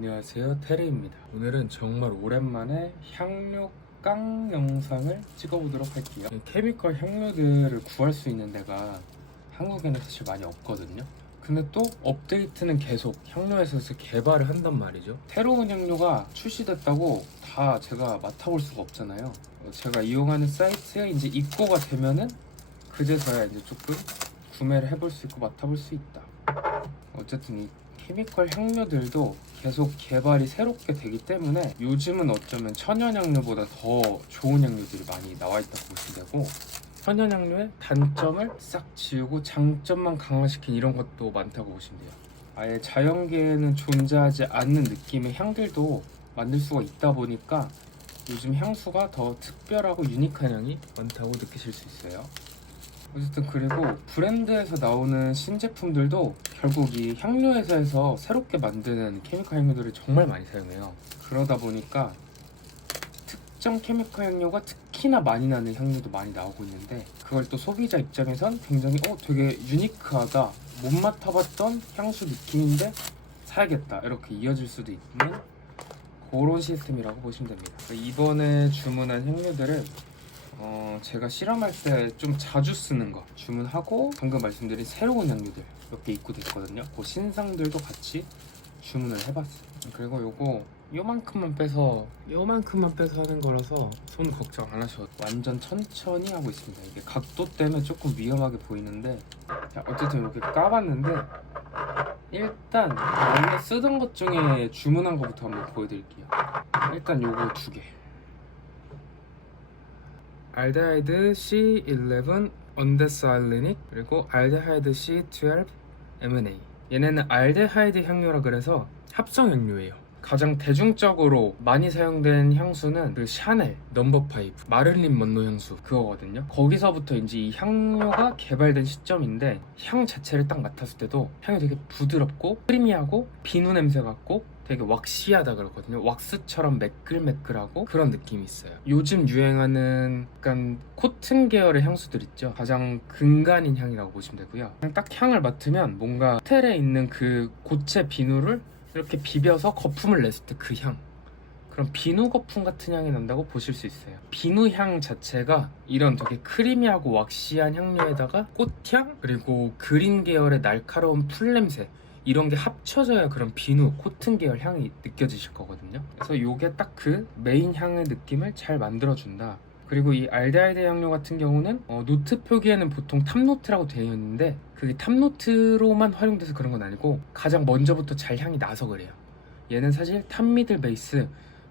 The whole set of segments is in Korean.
안녕하세요, 테리입니다. 오늘은 정말 오랜만에 향료 깡 영상을 찍어보도록 할게요. 케미컬 향료들을 구할 수 있는 데가 한국에는 사실 많이 없거든요. 근데 또 업데이트는 계속 향료회사에서 개발을 한단 말이죠. 새로운 향료가 출시됐다고 다 제가 맡아볼 수가 없잖아요. 제가 이용하는 사이트에 이제 입고가 되면은 그제서야 이제 조금 구매를 해볼 수 있고 맡아볼 수 있다. 어쨌든 이 케미컬 향료들도 계속 개발이 새롭게 되기 때문에 요즘은 어쩌면 천연 향료보다 더 좋은 향료들이 많이 나와 있다고 보시면 되고, 천연 향료의 단점을 싹 지우고 장점만 강화시킨 이런 것도 많다고 보시면 돼요. 아예 자연계에는 존재하지 않는 느낌의 향들도 만들 수가 있다 보니까 요즘 향수가 더 특별하고 유니크한 향이 많다고 느끼실 수 있어요. 어쨌든 그리고 브랜드에서 나오는 신제품들도 결국 이 향료 회사에서 새롭게 만드는 케미컬 향료들을 정말 많이 사용해요. 그러다 보니까 특정 케미컬 향료가 특히나 많이 나는 향료도 많이 나오고 있는데, 그걸 또 소비자 입장에선 굉장히 되게 유니크하다, 못 맡아봤던 향수 느낌인데 사야겠다, 이렇게 이어질 수도 있는 그런 시스템이라고 보시면 됩니다. 이번에 주문한 향료들은 제가 실험할 때 좀 자주 쓰는 거 주문하고, 방금 말씀드린 새로운 향료들 몇 개 입고돼 있거든요. 그 신상들도 같이 주문을 해봤어요. 그리고 요만큼만 빼서 하는 거라서 손 걱정 안 하셔도 돼요. 완전 천천히 하고 있습니다. 이게 각도 때문에 조금 위험하게 보이는데, 자, 어쨌든 이렇게 까봤는데, 일단 원래 쓰던 것 중에 주문한 거부터 한번 보여드릴게요. 일단 요거 두 개, 알데하이드 C11 언데살리닉, 그리고 알데하이드 C12 M&A. 얘네는 알데하이드 향료라 그래서 합성 향료예요. 가장 대중적으로 많이 사용된 향수는 그 샤넬 넘버 5 마릴린 먼로 향수 그거거든요. 거기서부터 이제 이 향료가 개발된 시점인데, 향 자체를 딱 맡았을 때도 향이 되게 부드럽고 크리미하고 비누 냄새 같고 되게 왁시하다 그러거든요. 왁스처럼 매끌매끌하고 그런 느낌이 있어요. 요즘 유행하는 약간 코튼 계열의 향수들 있죠. 가장 근간인 향이라고 보시면 되고요. 그냥 딱 향을 맡으면 뭔가 호텔에 있는 그 고체 비누를 이렇게 비벼서 거품을 냈을 때 그 향, 그런 비누 거품 같은 향이 난다고 보실 수 있어요. 비누 향 자체가 이런 되게 크리미하고 왁시한 향료에다가 꽃향, 그리고 그린 계열의 날카로운 풀 냄새, 이런 게 합쳐져야 그런 비누, 코튼 계열 향이 느껴지실 거거든요. 그래서 요게 딱 그 메인 향의 느낌을 잘 만들어준다. 그리고 이 알데하이드 향료 같은 경우는 노트 표기에는 보통 탑노트라고 되어 있는데, 그게 탑노트로만 활용돼서 그런 건 아니고 가장 먼저부터 잘 향이 나서 그래요. 얘는 사실 탑, 미들, 베이스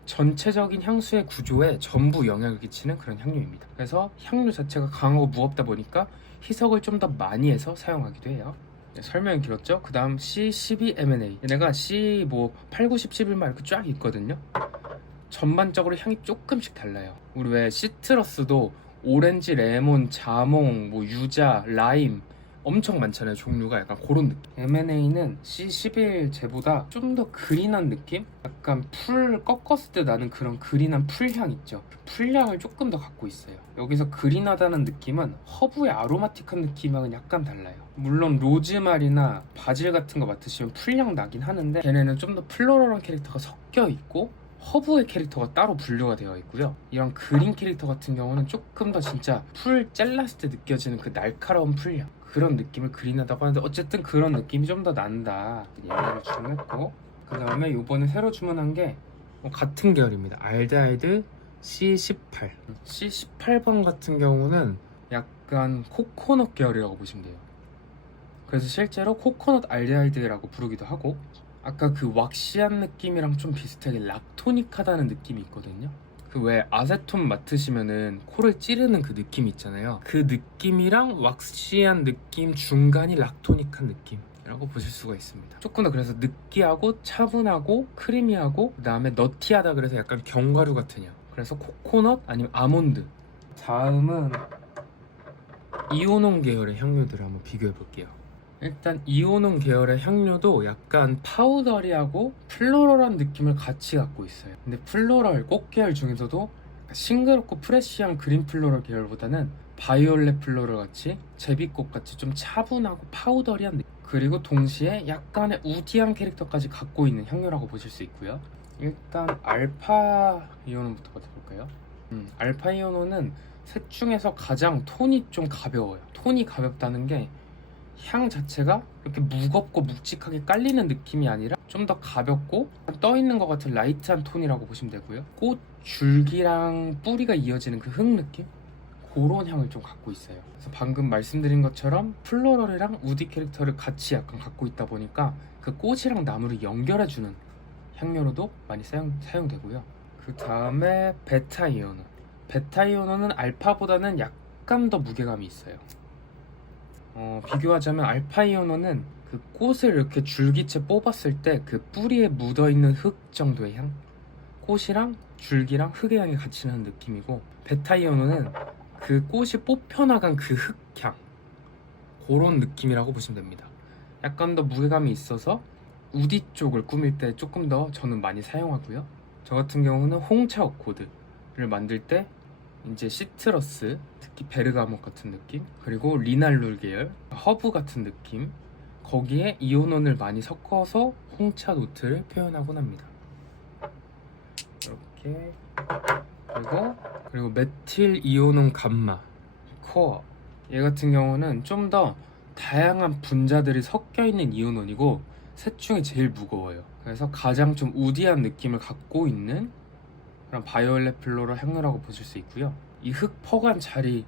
전체적인 향수의 구조에 전부 영향을 끼치는 그런 향료입니다. 그래서 향료 자체가 강하고 무겁다 보니까 희석을 좀 더 많이 해서 사용하기도 해요. 네, 설명이 길었죠? 그 다음 C12 M&A. 얘네가 C 8, 9, 10, 11만 이렇게 쫙 있거든요. 전반적으로 향이 조금씩 달라요. 우리 왜 시트러스도 오렌지, 레몬, 자몽, 유자, 라임 엄청 많잖아요. 종류가 약간 그런 느낌. M&A는 C11제보다 좀 더 그린한 느낌? 약간 풀 꺾었을 때 나는 그런 그린한 풀향 있죠. 그 풀향을 조금 더 갖고 있어요. 여기서 그린하다는 느낌은 허브의 아로마틱한 느낌하고는 약간 달라요. 물론 로즈마리나 바질 같은 거 맡으시면 풀향 나긴 하는데, 걔네는 좀 더 플로럴한 캐릭터가 섞여 있고 허브의 캐릭터가 따로 분류가 되어 있고요. 이런 그린 캐릭터 같은 경우는 조금 더 진짜 풀 잘랐을 때 느껴지는 그 날카로운 풀향, 그런 느낌을 그린하다고 하는데, 어쨌든 그런 느낌이 좀 더 난다. 얘네를 주문했고, 그 다음에 요번에 새로 주문한 게 같은 계열입니다. 알데하이드 C18. C18번 같은 경우는 약간 코코넛 계열이라고 보시면 돼요. 그래서 실제로 코코넛 알데하이드라고 부르기도 하고, 아까 그 왁시한 느낌이랑 좀 비슷하게 락토닉하다는 느낌이 있거든요. 그 왜 아세톤 맡으시면은 코를 찌르는 그 느낌 있잖아요. 그 느낌이랑 왁시한 느낌 중간이 락토닉한 느낌이라고 보실 수가 있습니다. 조금 더 그래서 느끼하고 차분하고 크리미하고, 그 다음에 너티하다 그래서 약간 견과류 같은 향. 그래서 코코넛 아니면 아몬드. 다음은 이오논 계열의 향료들을 한번 비교해 볼게요. 일단 이오논 계열의 향료도 약간 파우더리하고 플로럴한 느낌을 같이 갖고 있어요. 근데 플로럴 꽃 계열 중에서도 싱그럽고 프레쉬한 그린 플로럴 계열보다는 바이올렛 플로럴 같이, 제비꽃 같이 좀 차분하고 파우더리한 느낌, 그리고 동시에 약간의 우디한 캐릭터까지 갖고 있는 향료라고 보실 수 있고요. 일단 알파 이오노부터 맡아볼까요? 알파 이오노는 셋 중에서 가장 톤이 좀 가벼워요. 톤이 가볍다는 게 향 자체가 이렇게 무겁고 묵직하게 깔리는 느낌이 아니라 좀 더 가볍고 떠있는 것 같은 라이트한 톤이라고 보시면 되고요. 꽃 줄기랑 뿌리가 이어지는 그 흙 느낌? 그런 향을 좀 갖고 있어요. 그래서 방금 말씀드린 것처럼 플로럴이랑 우디 캐릭터를 같이 약간 갖고 있다 보니까 그 꽃이랑 나무를 연결해주는 향료로도 많이 사용되고요. 그 다음에 베타 이오노. 베타 이오노는 알파보다는 약간 더 무게감이 있어요. 비교하자면 알파 이오노는 그 꽃을 이렇게 줄기채 뽑았을 때 그 뿌리에 묻어있는 흙 정도의 향, 꽃이랑 줄기랑 흙의 향이 같이 나는 느낌이고, 베타 이오노는 그 꽃이 뽑혀나간 그 흙향, 그런 느낌이라고 보시면 됩니다. 약간 더 무게감이 있어서 우디 쪽을 꾸밀 때 조금 더 저는 많이 사용하고요. 저 같은 경우는 홍차 오코드를 만들 때 이제 시트러스, 특히 베르가못 같은 느낌, 그리고 리날룰 계열, 허브 같은 느낌, 거기에 이오논을 많이 섞어서 홍차 노트를 표현하곤 합니다. 이렇게. 그리고 메틸 이오논 감마 코어, 얘 같은 경우는 좀 더 다양한 분자들이 섞여 있는 이오논이고 셋 중에 제일 무거워요. 그래서 가장 좀 우디한 느낌을 갖고 있는 그런 바이올렛 플로럴 향료라고 보실 수 있고요. 이 흙 퍼간 자리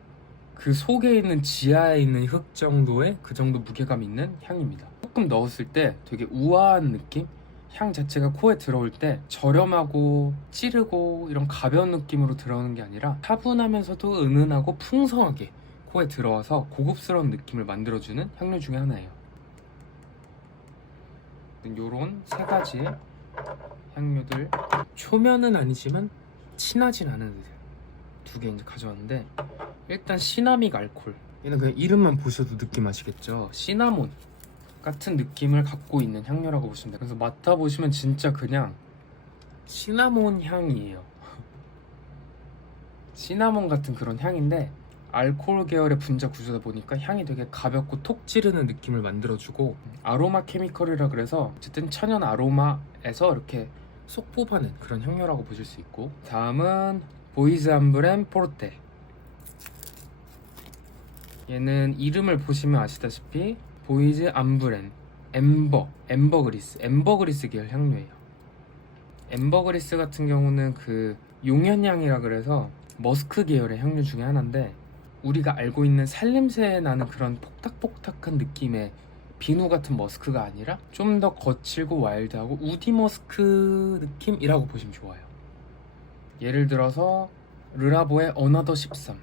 그 속에 있는 지하에 있는 흙 정도의 그 정도 무게감 있는 향입니다. 조금 넣었을 때 되게 우아한 느낌? 향 자체가 코에 들어올 때 저렴하고 찌르고 이런 가벼운 느낌으로 들어오는 게 아니라 차분하면서도 은은하고 풍성하게 코에 들어와서 고급스러운 느낌을 만들어주는 향료 중에 하나예요. 요런 세 가지의 향료들, 초면은 아니지만 친하진 않은 두 개 이제 가져왔는데, 일단 시나믹 알콜, 얘는 그냥 이름만 보셔도 느낌 아시겠죠? 시나몬 같은 느낌을 갖고 있는 향료라고 보시면 돼요. 그래서 맡아보시면 진짜 그냥 시나몬 향이에요. 시나몬 같은 그런 향인데 알코올 계열의 분자 구조다 보니까 향이 되게 가볍고 톡 찌르는 느낌을 만들어주고, 아로마 케미컬이라 그래서 어쨌든 천연 아로마에서 이렇게 쏙 뽑아낸 그런 향료라고 보실 수 있고, 다음은 보이즈 암브렌 포르테. 얘는 이름을 보시면 아시다시피 보이즈 암브렌 엠버그리스 계열 향료예요. 엠버그리스 같은 경우는 그 용현향이라 그래서 머스크 계열의 향료 중에 하나인데, 우리가 알고 있는 살냄새 나는 그런 폭탁폭탁한 느낌의 비누 같은 머스크가 아니라 좀 더 거칠고 와일드하고 우디 머스크 느낌이라고 보시면 좋아요. 예를 들어서 르라보의 어나더 13,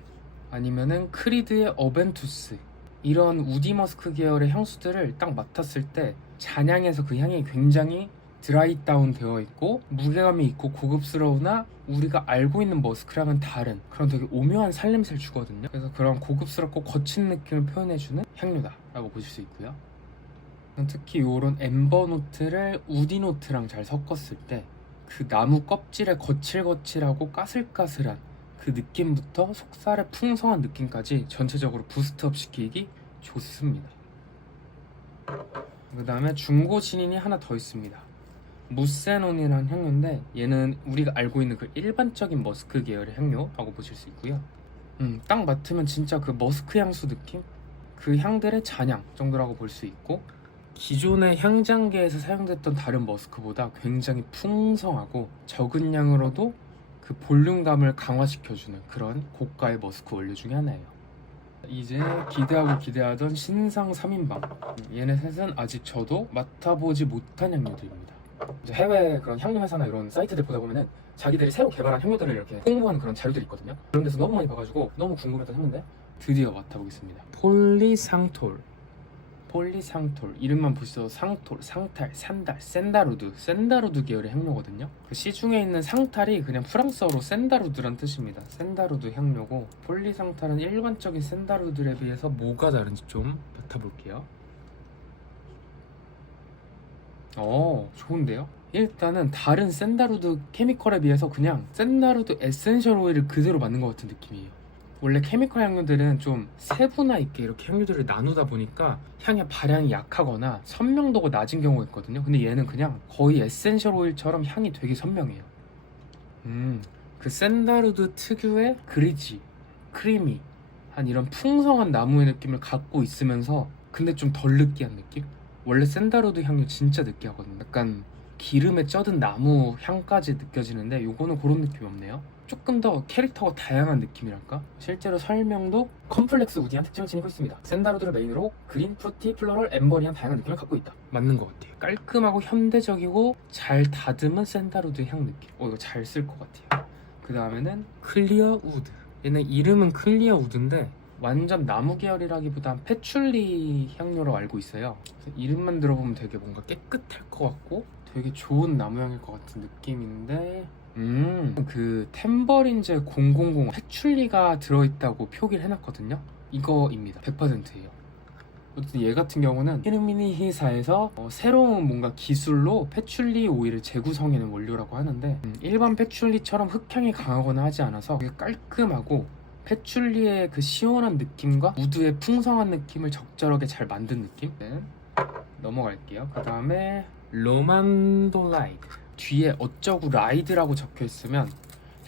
아니면은 크리드의 어벤투스, 이런 우디 머스크 계열의 향수들을 딱 맡았을 때 잔향에서 그 향이 굉장히 드라이 다운 되어 있고 무게감이 있고 고급스러우나 우리가 알고 있는 머스크랑은 다른 그런 되게 오묘한 살냄새를 주거든요. 그래서 그런 고급스럽고 거친 느낌을 표현해주는 향료다 라고 보실 수 있고요. 특히 이런 엠버 노트를 우디 노트랑 잘 섞었을 때 그 나무 껍질의 거칠거칠하고 까슬까슬한 그 느낌부터 속살의 풍성한 느낌까지 전체적으로 부스트업 시키기 좋습니다. 그 다음에 중고 신인이 하나 더 있습니다. 무세논이라는 향료인데, 얘는 우리가 알고 있는 그 일반적인 머스크 계열의 향료라고 보실 수 있고요. 딱 맡으면 진짜 그 머스크 향수 느낌? 그 향들의 잔향 정도라고 볼 수 있고, 기존의 향장계에서 사용됐던 다른 머스크보다 굉장히 풍성하고 적은 양으로도 그 볼륨감을 강화시켜주는 그런 고가의 머스크 원료 중에 하나예요. 이제 기대하던 신상 3인방, 얘네 셋은 아직 저도 맡아보지 못한 향료들입니다. 이제 해외 그런 향료 회사나 이런 사이트들 보다 보면은 자기들이 새로 개발한 향료들을 이렇게 홍보하는 그런 자료들이 있거든요. 그런 데서 너무 많이 봐가지고 너무 궁금했던 향료인데 드디어 맡아보겠습니다. 폴리상톨, 이름만 보셔도 상톨, 상탈, 산달, 센다루드 계열의 향료거든요. 그 시중에 있는 상탈이 그냥 프랑스어로 센다루드란 뜻입니다. 센다루드 향료고, 폴리상탈은 일반적인 센다루드에 비해서 뭐가 다른지 좀 맡아볼게요. 좋은데요? 일단은 다른 센다루드 케미컬에 비해서 그냥 센다루드 에센셜 오일을 그대로 만든 것 같은 느낌이에요. 원래 케미컬 향료들은 좀 세분화 있게 이렇게 향료들을 나누다 보니까 향의 발향이 약하거나 선명도가 낮은 경우가 있거든요. 근데 얘는 그냥 거의 에센셜 오일처럼 향이 되게 선명해요. 그 샌다루드 특유의 그리지, 크리미 한 이런 풍성한 나무의 느낌을 갖고 있으면서 근데 좀 덜 느끼한 느낌? 원래 샌다루드 향료 진짜 느끼하거든요. 약간 기름에 쪄든 나무 향까지 느껴지는데 요거는 그런 느낌이 없네요. 조금 더 캐릭터가 다양한 느낌이랄까? 실제로 설명도 컴플렉스 우디한 특징을 지니고 있습니다. 샌다루드를 메인으로 그린, 프루티, 플로럴, 엠버리한 다양한 느낌을 갖고 있다. 맞는 것 같아요. 깔끔하고 현대적이고 잘 다듬은 샌다루드의 향 느낌. 이거 잘 쓸 것 같아요. 그 다음에는 클리어 우드. 얘는 이름은 클리어 우드인데 완전 나무 계열이라기보단 패출리 향료로 알고 있어요. 그래서 이름만 들어보면 되게 뭔가 깨끗할 것 같고 되게 좋은 나무향일 것 같은 느낌인데 그 템버린즈 000 패출리가 들어있다고 표기를 해놨거든요. 이거입니다. 100%예요. 어쨌든 얘 같은 경우는 히르미니 회사에서 새로운 뭔가 기술로 패출리 오일을 재구성해낸 원료라고 하는데 일반 패출리처럼 흙향이 강하거나 하지 않아서 되게 깔끔하고 패출리의 그 시원한 느낌과 우드의 풍성한 느낌을 적절하게 잘 만든 느낌? 네. 넘어갈게요. 그 다음에 로만돌라이드. 뒤에 어쩌구 라이드라고 적혀있으면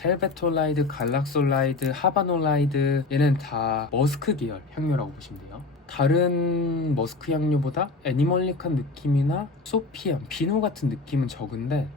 헬베톨라이드, 갈락솔라이드, 하바놀라이드 얘는 다 머스크 계열 향료라고 보시면 돼요. 다른 머스크 향료보다 애니멀릭한 느낌이나 소피한, 비누 같은 느낌은 적은데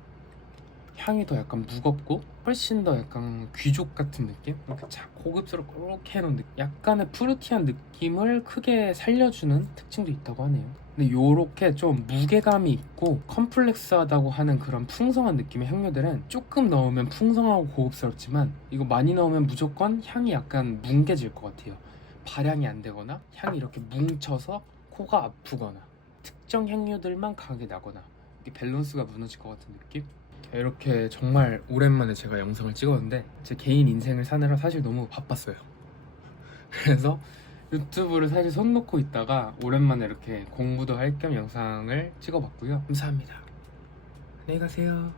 향이 더 약간 무겁고 훨씬 더 약간 귀족 같은 느낌? 이렇게 고급스럽고 이렇게 해놓은 느낌. 약간의 프루티한 느낌을 크게 살려주는 특징도 있다고 하네요. 근데 요렇게 좀 무게감이 있고 컴플렉스하다고 하는 그런 풍성한 느낌의 향료들은 조금 넣으면 풍성하고 고급스럽지만 이거 많이 넣으면 무조건 향이 약간 뭉개질 것 같아요. 발향이 안 되거나 향이 이렇게 뭉쳐서 코가 아프거나 특정 향료들만 강하게 나거나 이게 밸런스가 무너질 것 같은 느낌? 이렇게 정말 오랜만에 제가 영상을 찍었는데 제 개인 인생을 사느라 사실 너무 바빴어요. 그래서 유튜브를 사실 손 놓고 있다가 오랜만에 이렇게 공부도 할 겸 영상을 찍어봤고요. 감사합니다. 안녕히 가세요.